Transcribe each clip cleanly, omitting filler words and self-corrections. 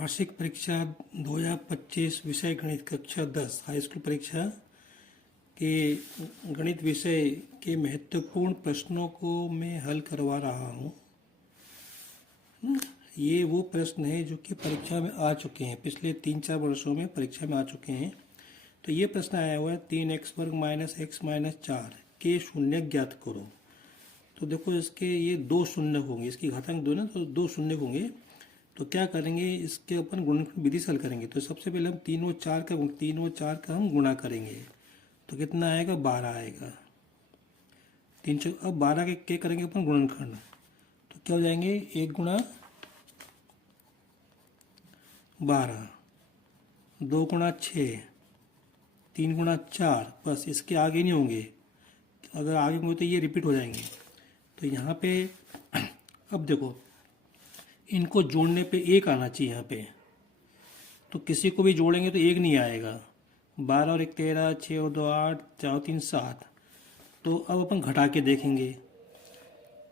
वार्षिक परीक्षा 2025 विषय गणित कक्षा 10 हाई स्कूल परीक्षा के गणित विषय के महत्वपूर्ण प्रश्नों को मैं हल करवा रहा हूँ। ये वो प्रश्न है जो कि परीक्षा में आ चुके हैं, पिछले 3-4 वर्षों में परीक्षा में आ चुके हैं। तो ये प्रश्न आया हुआ है 3x वर्ग माइनस x माइनस 4 के शून्य ज्ञात करो। तो देखो इसके ये 2 शून्य होंगे, इसकी घातांक 2 ना, तो 2 शून्य होंगे। तो क्या करेंगे, इसके अपन गुणनखंड विधि से हल करेंगे। तो सबसे पहले हम 3 और 4 का हम गुणा करेंगे। तो कितना आएगा, 12 आएगा। 3 अब 12 के करेंगे अपन गुणनखंड, तो क्या हो जाएंगे, 1 गुणा 12, 2 गुणा 6, 3 गुणा 4, बस इसके आगे नहीं होंगे। अगर आगे होंगे तो ये रिपीट हो जाएंगे। तो यहाँ पे अब देखो, इनको जोड़ने पे 1 आना चाहिए यहाँ पे। तो किसी को भी जोड़ेंगे तो 1 नहीं आएगा। 12 और 1 13, 6 और 2 8, 4 और 3 7। तो अब अपन घटा के देखेंगे,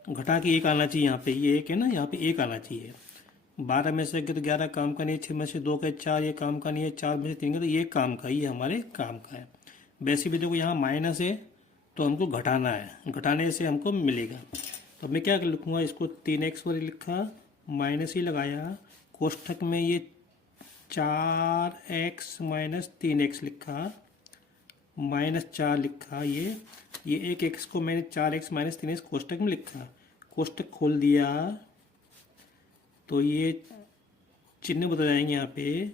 घटा के 1 आना चाहिए यहाँ पे। ये 1 है ना, यहाँ पे 1 आना चाहिए। 12 में से तो 11 काम का नहीं है, 6 में से 2 का 4, ये काम का नहीं है, 4 में से 3 का, तो ये काम का, ये हमारे काम का है। वैसे भी देखो यहाँ माइनस है तो हमको घटाना है, घटाने से हमको मिलेगा। तो मैं क्या लिखूँगा, इसको 3x पर लिखा, माइनस ही लगाया, कोष्ठक में ये 4x माइनस 3x लिखा, माइनस 4 लिखा। ये एक x को मैंने 4x माइनस 3x कोष्ठक में लिखा। कोष्ठक खोल दिया तो ये चिन्ह बदल जाएंगे यहाँ पे,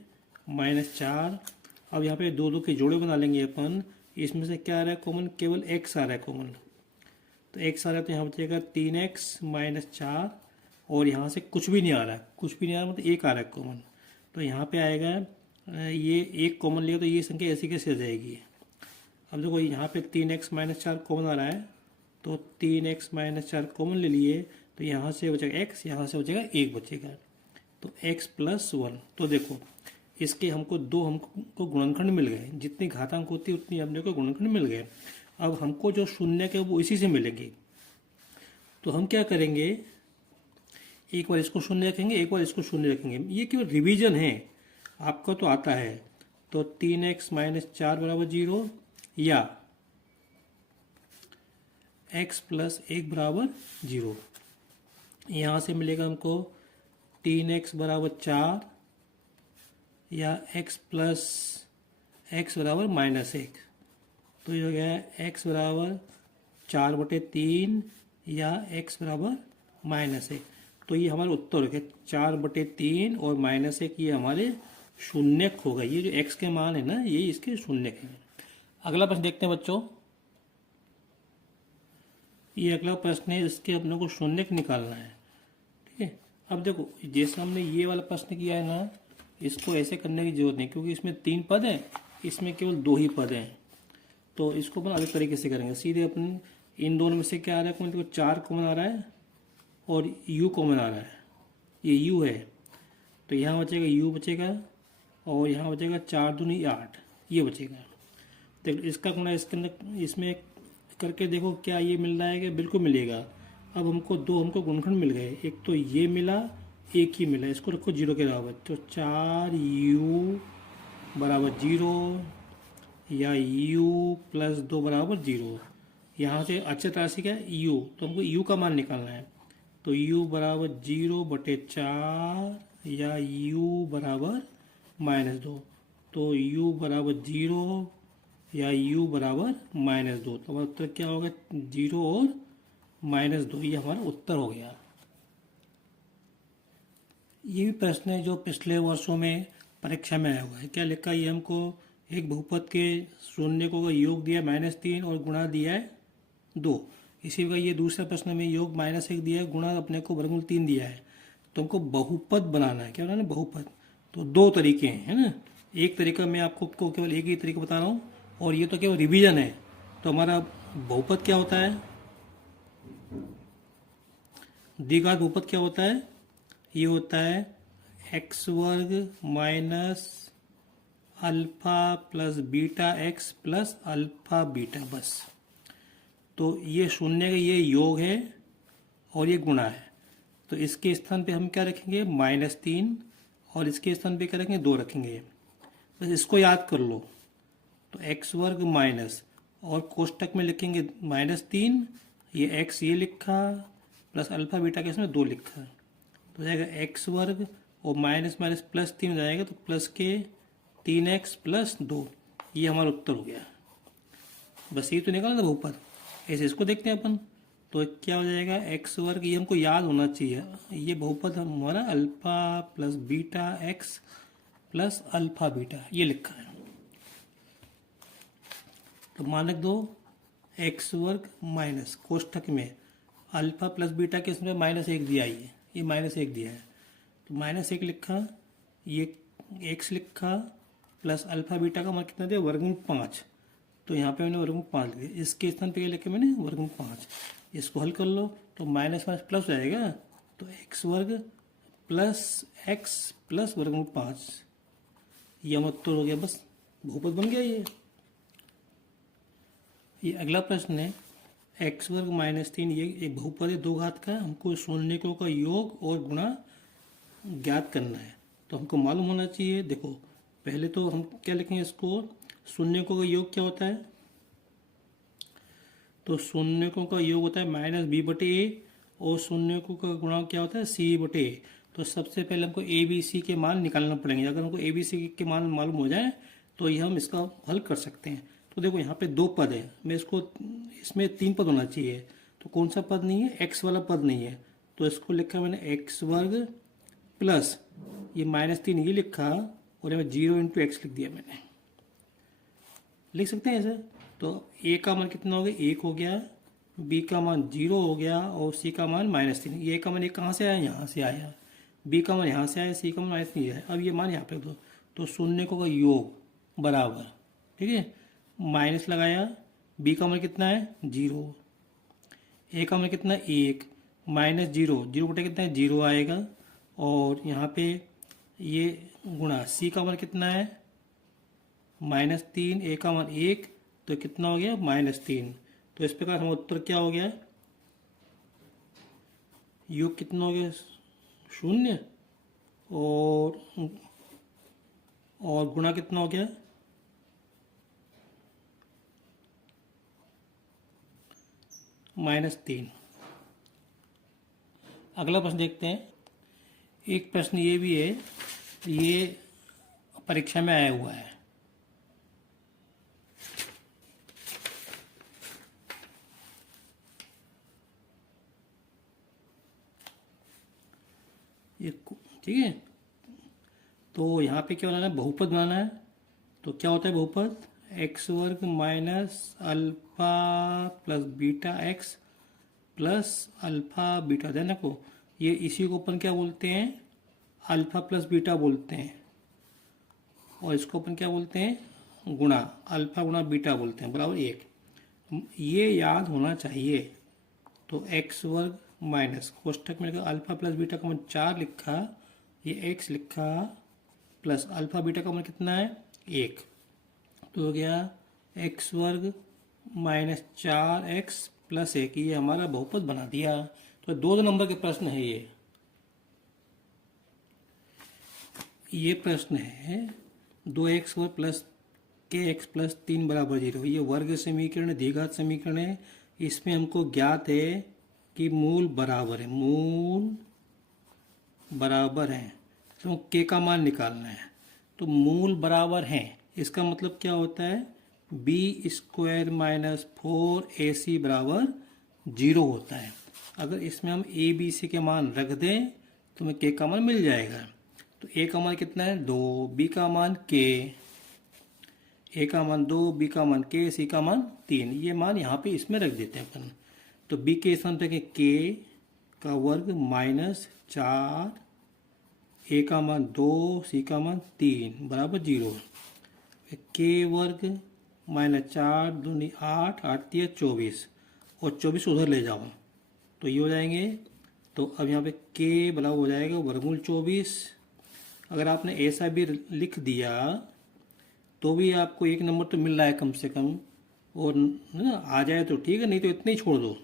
-4। अब यहाँ पे 2 के जोड़े बना लेंगे अपन। इसमें से क्या आ रहा है कॉमन, केवल x आ रहा है कॉमन। तो x आ रहा है तो यहाँ बचेगा 3x माइनस 4, और यहाँ से कुछ भी नहीं आ रहा है, कुछ भी नहीं आ रहा, मतलब 1 आ रहा है कॉमन। तो यहाँ पे आएगा, ये 1 कॉमन लिया तो ये संख्या ऐसी कैसे आ जाएगी। अब देखो यहाँ पे 3x माइनस 4 कॉमन आ रहा है, तो 3x माइनस 4 कॉमन ले लिए, तो यहाँ से बचेगा x, यहाँ से बचेगा 1 बचेगा, तो x प्लस 1। तो देखो इसके हमको गुणनखंड मिल गए, जितनी घातांक होती है उतनी अपने को गुणनखंड मिल गए। अब हमको जो शून्य के वो इसी से मिलेंगे। तो हम क्या करेंगे, एक बार इसको शून्य रखेंगे, एक बार इसको शून्य रखेंगे। ये केवल रिवीजन है, आपको तो आता है। तो 3x माइनस 4 बराबर 0, या x प्लस 1 बराबर 0। यहाँ से मिलेगा हमको 3x बराबर 4, या x प्लस x बराबर -1। तो ये हो गया x बराबर 4/3 या x बराबर -1। तो ये हमारा उत्तर हो गया 4/3 और -1, ये हमारे शून्यक होगा। ये जो x के मान है ना, ये इसके शून्यक है। अगला प्रश्न देखते हैं बच्चों। ये अगला प्रश्न है, इसके अपने को शून्यक निकालना है। ठीक है, अब देखो जैसे हमने ये वाला प्रश्न किया है ना, इसको ऐसे करने की जरूरत नहीं, क्योंकि इसमें 3 पद हैं, इसमें केवल 2 ही पद हैं। तो इसको अपन अलग तरीके से करेंगे। सीधे अपन इन दोनों में से क्या आ रहा है कॉमन, देखो 4 कॉमन आ रहा है और u कॉमन आ रहा है, ये u है। तो यहाँ बचेगा u बचेगा, और यहाँ बचेगा 4 दूनी 8, ये बचेगा। देखो इसका गुणा इसके अंदर इसमें करके देखो क्या ये मिल रहा है, कि बिल्कुल मिलेगा। अब हमको हमको गुणनखंड मिल गए, एक तो ये मिला, एक ही मिला, इसको रखो 0 के बराबर। तो 4u बराबर 0, या u प्लस 2 बराबर 0। यहाँ से अचर राशि क्या है, u, तो हमको u का मान निकालना है। तो u बराबर 0/4, या u बराबर -2। तो u बराबर 0 या u बराबर -2। तो हमारा उत्तर क्या होगा, 0 और -2, ये हमारा उत्तर हो गया। ये भी प्रश्न है जो पिछले वर्षों में परीक्षा में आया हुआ है। क्या लिखा, ये हमको एक बहुपद के शून्य को योग दिया -3 और गुणा दिया है 2। इसी का ये दूसरा प्रश्न में योग -1 दिया है, गुणा अपने को वर्गमूल 3 दिया है। तो हमको बहुपद बनाना है। क्या बनाना है, बहुपद। तो 2 तरीके हैं, है ना। एक तरीका मैं आपको केवल एक ही तरीका बता रहा हूँ, और ये तो केवल रिवीजन है। तो हमारा बहुपद क्या होता है, द्विघात बहुपद क्या होता है, ये होता है x वर्ग minus alpha plus beta x plus alpha beta, बस। तो ये शून्य का ये योग है और ये गुणा है। तो इसके स्थान पे हम क्या रखेंगे, -3, और इसके स्थान पे क्या रखेंगे, 2 रखेंगे। बस इसको याद कर लो। तो एक्स वर्ग माइनस, और कोष्टक में लिखेंगे -3, ये एक्स ये लिखा प्लस अल्फा बीटा के इसमें 2 लिखा, तो हो जाएगा एक्स वर्ग और माइनस माइनस प्लस 3 हो जाएगा, तो प्लस के 3x प्लस 2, ये हमारा उत्तर हो गया। बस ये तो निकालना था बहुपद। ऐसे इसको देखते हैं अपन, तो क्या हो जाएगा, एक्स वर्ग, ये हमको याद होना चाहिए, ये बहुपद हमारा alpha plus beta x plus alpha beta ये लिखा है। तो मानक 2 एक्स वर्ग माइनस कोष्ठक में अल्फा प्लस बीटा के इसमें -1 दिया, ये -1 दिया है, तो -1 लिखा, ये एक्स लिखा प्लस अल्फा बीटा का मान कितना दिया, वर्गमूल 5, तो यहाँ पे मैंने वर्गमूल 5 लिया, इसके स्थान पे लिखे मैंने वर्गमूल 5। इसको हल कर लो तो माइनस माइनस प्लस हो जाएगा, तो एक्स वर्ग प्लस एक्स प्लस वर्गमूल 5, ये हमारा उत्तर हो गया। बस बहुपद बन गया ये अगला प्रश्न है, एक्स वर्ग -3, ये एक बहुपद है 2 घात का, हमको शून्यकों का योग और गुणा ज्ञात करना है। तो हमको मालूम होना चाहिए, देखो पहले तो हम क्या लिखेंगे इसको, शून्यकों का योग क्या होता है, तो शून्यकों का योग होता है -b/a, और शून्यकों का गुणा क्या होता है, c/a। तो सबसे पहले हमको a b c के मान निकालना पड़ेंगे। अगर हमको a b c के मान मालूम हो जाए तो ये हम इसका हल कर सकते हैं। तो देखो यहाँ पे 2 पद है, मैं इसमें 3 पद होना चाहिए, तो कौन सा पद नहीं है, x वाला पद नहीं है, तो इसको लिखा मैंने एक्स वर्ग प्लस ये -3 ये लिखा, और यहाँ 0 × x लिख दिया मैंने, लिख सकते हैं ऐसे। तो a का मान कितना हो गया, 1 हो गया, b का मान 0 हो गया, और c का मान -3। ये का मान ये कहाँ से आया, यहाँ से आया, b का मान यहाँ से आया, c का मान -3 है। अब ये मान यहाँ पे दो, तो शून्यकों का योग बराबर, ठीक है, माइनस लगाया, b का मान कितना है 0, a का मान कितना है 1, -0, 0 बटे कितना है 0 आएगा, और यहाँ पे ये गुणा c का मान कितना है -3, a का मान 1, तो कितना हो गया -3। तो इस प्रकार हमारा उत्तर क्या हो गया, योग कितना हो गया 0, और गुणा कितना हो गया -3। अगला प्रश्न देखते हैं। एक प्रश्न ये भी है, ये परीक्षा में आया हुआ है। ये ठीक है, तो यहाँ पे क्या बनाना है, बहुपद बनाना है। तो क्या होता है बहुपद, एक्स वर्ग minus alpha plus beta x plus alpha beta, ध्यान रखो ये इसी को अपन क्या बोलते हैं, अल्फा प्लस बीटा बोलते हैं, और इसको अपन क्या बोलते हैं, गुणा, अल्फा गुणा बीटा बोलते हैं, बराबर 1। ये याद होना चाहिए। तो एक्स वर्ग माइनस कोष्ठक में अल्फा प्लस बीटा का मान 4 लिखा, ये एक्स लिखा, प्लस अल्फा बीटा का मान कितना है 1, तो हो गया एक्स वर्ग -4x प्लस 1, ये हमारा बहुपद बना दिया। तो 2 नंबर के प्रश्न है ये प्रश्न है 2x वर्ग प्लस kx प्लस 3 बराबर 0, ये वर्ग समीकरण द्विघात समीकरण है। इसमें हमको ज्ञात है कि मूल बराबर है, मूल बराबर है, तो k का मान निकालना है। तो मूल बराबर है, इसका मतलब क्या होता है, b² - 4ac बराबर 0 होता है। अगर इसमें हम a b c के मान रख दें तो हमें k का मान मिल जाएगा। तो a का मान कितना है 2, b का मान k, a का मान 2, b का मान k, c का मान 3, ये मान यहाँ पे इसमें रख देते हैं अपन। तो b के स्थान पे k का वर्ग -4, a का मान 2, c का मान 3 बराबर 0, k वर्ग -4 दूनी 8, 8 तिया 24, और 24 उधर ले जाओ तो ये हो जाएंगे। तो अब यहाँ पे k बराबर हो जाएगा वर्गमूल 24। अगर आपने ऐसा भी लिख दिया तो भी आपको 1 नंबर तो मिल रहा है कम से कम, और ना आ जाए तो ठीक है, नहीं तो इतने ही छोड़ दो।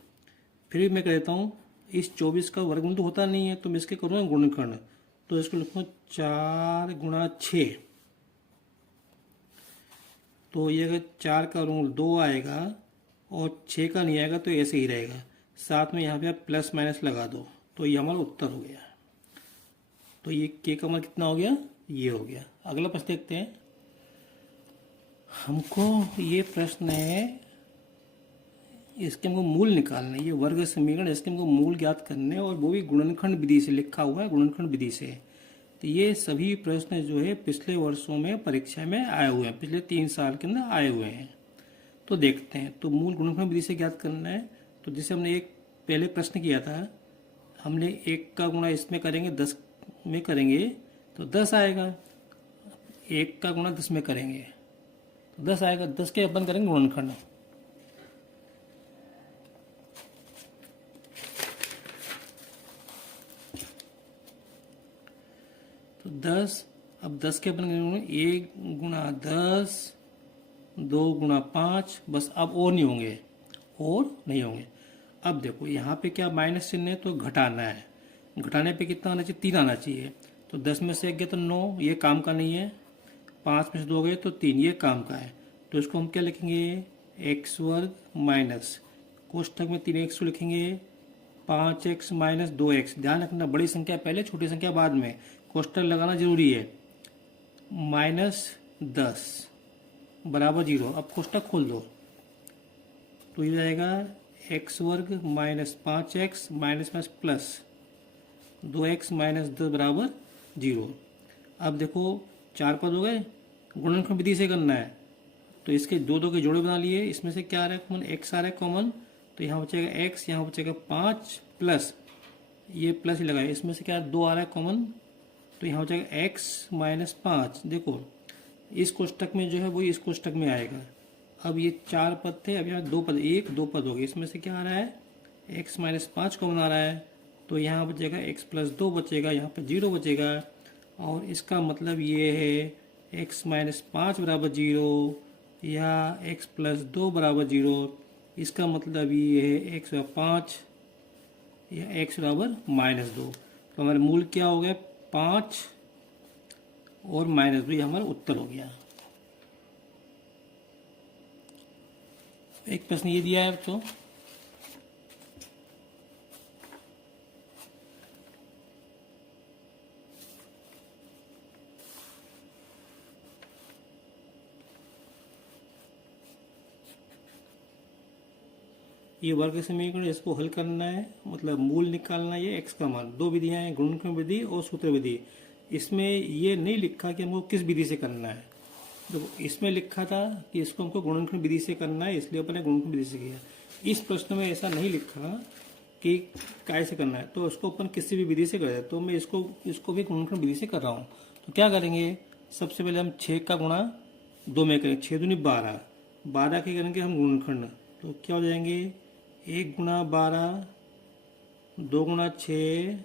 फिर भी मैं कह देता हूँ, इस 24 का वर्गमूल तो होता नहीं है, तो मैं इसके करूँगा गुणनखंड, तो इसको लिखो 4 गुणा 6। तो ये अगर 4 का रूल 2 आएगा और 6 का नहीं आएगा तो ऐसे ही रहेगा। साथ में यहाँ पे आप प्लस माइनस लगा दो, तो ये हमारा उत्तर हो गया। तो ये के का मान कितना हो गया, ये हो गया। अगला प्रश्न देखते हैं। हमको ये प्रश्न है, इसके हमको मूल निकालना है। ये वर्ग समीकरण, इसके हमको मूल ज्ञात करने हैं, और वो भी गुणनखंड विधि से लिखा हुआ है, गुणनखंड विधि से। तो ये सभी प्रश्न जो है पिछले वर्षों में परीक्षा में आए हुए हैं, पिछले 3 साल के अंदर आए हुए हैं। तो देखते हैं। तो मूल गुणनखंड विधि से ज्ञात करना है। तो जैसे हमने एक पहले प्रश्न किया था, हमने 1 का गुणा इसमें करेंगे 10 में करेंगे तो 10 आएगा। 1 का गुणा 10 में करेंगे तो 10 आएगा। 10 के अपन करेंगे गुणनखंड। तो 10, अब 10 के अपन करेंगे 1 गुणा 10, 2 गुणा 5, बस अब और नहीं होंगे, और नहीं होंगे। अब देखो यहाँ पे क्या माइनस चिन्ह है, तो घटाना है। घटाने पे कितना आना चाहिए, 3 आना चाहिए। तो 10 में से 1 गया तो 9, ये काम का नहीं है। 5 में से 2 गए तो 3, ये काम का है। तो इसको हम क्या लिखेंगे, एक्स वर्ग माइनस, कोष्ठक में 3x लिखेंगे, 5x माइनस 2x। ध्यान रखना, बड़ी संख्या पहले, छोटी संख्या बाद में, कोष्ठक लगाना जरूरी है। माइनस 10 बराबर 0। अब कोष्ठक खोल दो तो ये जाएगा एक्स वर्ग minus 5x minus minus plus 2x minus 10 बराबर 0। अब देखो 4 पद हो गए, गुणनखंड विधि से करना है। तो इसके दो के जोड़े बना लिए। इसमें से क्या आ रहा है कॉमन, x आ रहा है कॉमन, तो यहाँ बचेगा x, यहाँ बचेगा 5 प्लस ये प्लस ही लगाए। इसमें से क्या 2 आ रहा है कॉमन, तो यहाँ बचेगा x माइनस 5। देखो इस कोष्ठक में जो है वो इस कोष्ठक में आएगा। अब ये 4 पद थे, अब यहाँ 2 पद, 1 2 पद हो गए। इसमें से क्या आ रहा है, x माइनस 5 कॉमन आ रहा है, तो यहाँ बचेगा x प्लस 2 बचेगा, यहाँ पर 0 बचेगा। और इसका मतलब ये है x माइनस 5 बराबर 0 या x प्लस 2 बराबर 0। इसका मतलब ये है x बराबर 5 या x बराबर माइनस 2। तो हमारे मूल क्या हो गया, 5 और माइनस 2, ये हमारा उत्तर हो गया। एक प्रश्न ये दिया है तो ये वर्ग समीकरण, इसको हल करना है, मतलब मूल निकालना है। ये x का मान, 2 विधियां हैं, गुणनखंड विधि और सूत्र विधि। इसमें ये नहीं लिखा कि हमको किस विधि से करना है। देखो इसमें लिखा था कि इसको हमको गुणनखंड विधि से करना है, इसलिए अपने गुणनखंड विधि से किया। इस प्रश्न में ऐसा नहीं लिखा कि कैसे करना है, तो उसको अपन किसी भी विधि से कर दे। तो मैं इसको भी गुणनखंड विधि से कर रहा हूँ। तो क्या करेंगे, सबसे पहले हम 6 का गुणा 2 में करेंगे, 6 दूनी 12, 12 के करेंगे हम गुणनखंड। तो क्या हो जाएंगे, 1 गुणा 12, 2 गुणा 6,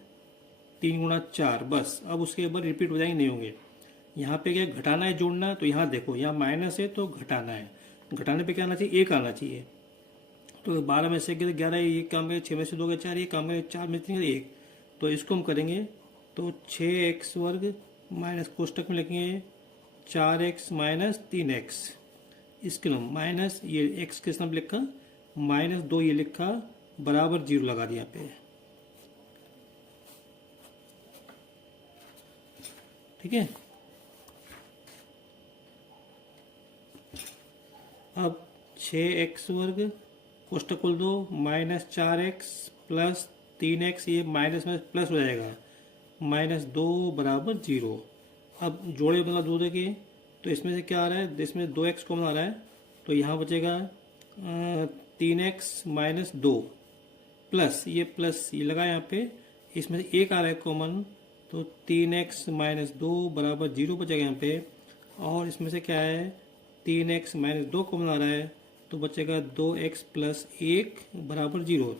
3 गुणा 4, बस। अब उसके बाद रिपीट हो जाएंगे, नहीं होंगे। यहाँ पे क्या घटाना है जोड़ना, तो यहाँ देखो यहाँ माइनस है तो घटाना है। घटाने पे क्या आना चाहिए, 1 आना चाहिए। तो 12 में से 11, ये काम करें, 6 में से 2 गए 4, ये काम करें, 4 में से 3 1। तो इसको हम करेंगे तो 6x वर्ग माइनस कोष्टक में लिखेंगे 4x माइनस 3x। इसके लिए माइनस ये x के साथ लिखा, माइनस 2 ये लिखा, बराबर 0 लगा दिया पे। ठीक है। अब 6x वर्ग कोष्टक खोल दो, माइनस 4x प्लस 3x, ये माइनस में प्लस हो जाएगा, माइनस 2 बराबर 0। अब जोड़े मतलब 2 देखे, तो इसमें से क्या आ रहा है, इसमें 2x कॉमन आ रहा है, तो यहाँ बचेगा 3x माइनस 2 प्लस ये लगा यहाँ पे, इसमें से 1 आ रहा है कॉमन, तो 3x माइनस 2 बराबर 0 बचेगा यहाँ पे। और इसमें से क्या है, 3x माइनस 2 कॉमन आ रहा है, तो बचेगा 2x प्लस 1 बराबर 0।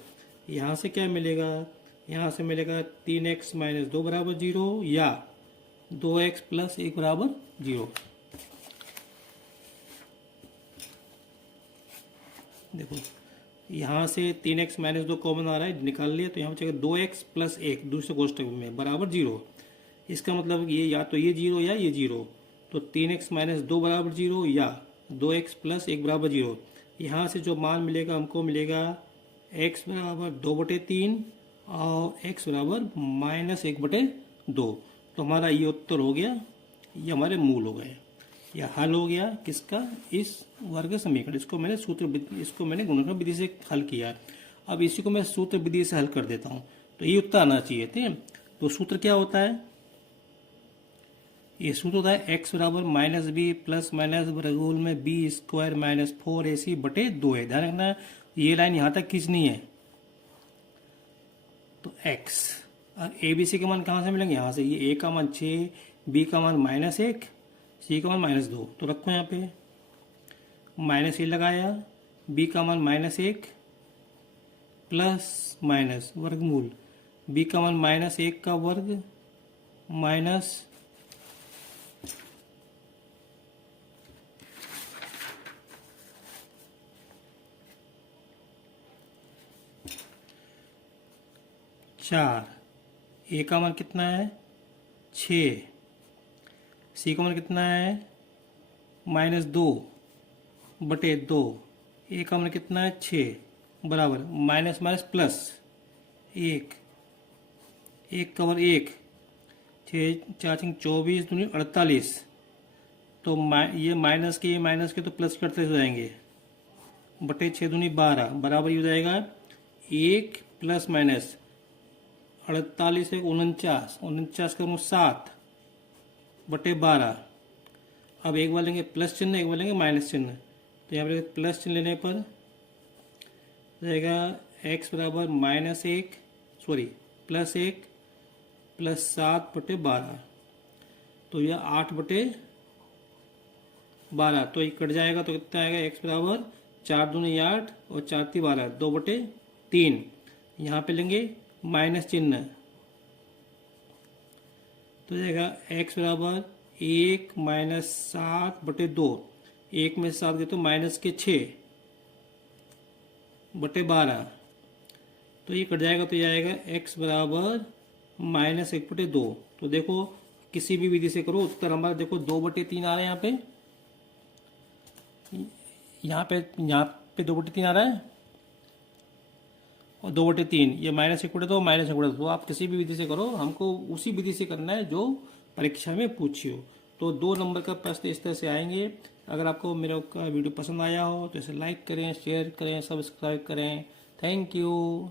यहाँ से क्या मिलेगा, यहाँ से मिलेगा 3x माइनस 2 बराबर 0 या 2x प्लस 1 बराबर 0। देखो यहाँ से 3x माइनस 2 कॉमन आ रहा है, निकाल लिया, तो यहाँ बचेगा 2x प्लस 1 दूसरे कोष्टक में बराबर 0। इसका मतलब ये या तो ये जीरो या ये जीरो। तो 3x माइनस 2 बराबर जीरो या 2x प्लस 1 बराबर जीरो। यहाँ से जो मान मिलेगा हमको मिलेगा x बराबर 2/3 और x बराबर माइनस 1/2। तो हमारा ये उत्तर हो गया, ये हमारे मूल हो गए, या हल हो गया किसका, इस वर्ग समीकरण। इसको मैंने गुणनखंड विधि से हल किया। अब इसी को मैं सूत्र विधि से हल कर देता हूँ, तो ये उत्तर आना चाहिए। ठीक है, तो सूत्र क्या होता है, ये सूत्र होता है x बराबर माइनस बी प्लस माइनस वर्गमूल में बी स्क्वायर माइनस 4ac/2 है। ध्यान रखना ये लाइन यहाँ तक खींचनी है। तो x और ए बी सी के मान कहाँ से मिलेंगे, यहाँ से। ये a का मान 6, b का मान -1, c का मान -2। तो रखो यहाँ पे माइनस ए लगाया, b का मान -1 प्लस माइनस वर्गमूल b का मान -1 का वर्ग माइनस चार, ए का मान कितना है 6, सी का मान कितना है -2/2, ए का मान कितना है 6 बराबर माइनस माइनस प्लस 1, 1 का मान 1, 6 4 24 दूनी 48। तो ये माइनस के तो प्लस करते हो जाएंगे, बटे 6 दूनी 12 बराबर ये हो जाएगा 1 प्लस माइनस 48 है 49, 49 का 7/12। अब एक बार लेंगे प्लस चिन्ह, एक बार लेंगे माइनस चिन्ह। तो यहाँ पर प्लस चिन्ह लेने पर रहेगा x बराबर +1 प्लस 7/12। तो यह 8/12। तो ये कट जाएगा तो कितना आएगा, x बराबर 4 दूनी 8 और 4 × 12 2/3। यहाँ पे लेंगे माइनस चिन्ह, तो जाएगा x बराबर 1 माइनस 7/2। 1 में 7 गए तो माइनस के 6/12। तो ये कट जाएगा तो ये आएगा x बराबर -1/2। तो देखो किसी भी विधि से करो उत्तर हमारा देखो 2/3 आ रहा है। यहाँ पे 2/3 आ रहा है और 2/3 ये -1/2 -1/2। तो आप किसी भी विधि से करो, हमको उसी विधि से करना है जो परीक्षा में पूछी हो। तो 2 नंबर का प्रश्न इस तरह से आएंगे। अगर आपको मेरा वीडियो पसंद आया हो तो इसे लाइक करें, शेयर करें, सब्सक्राइब करें। Thank you.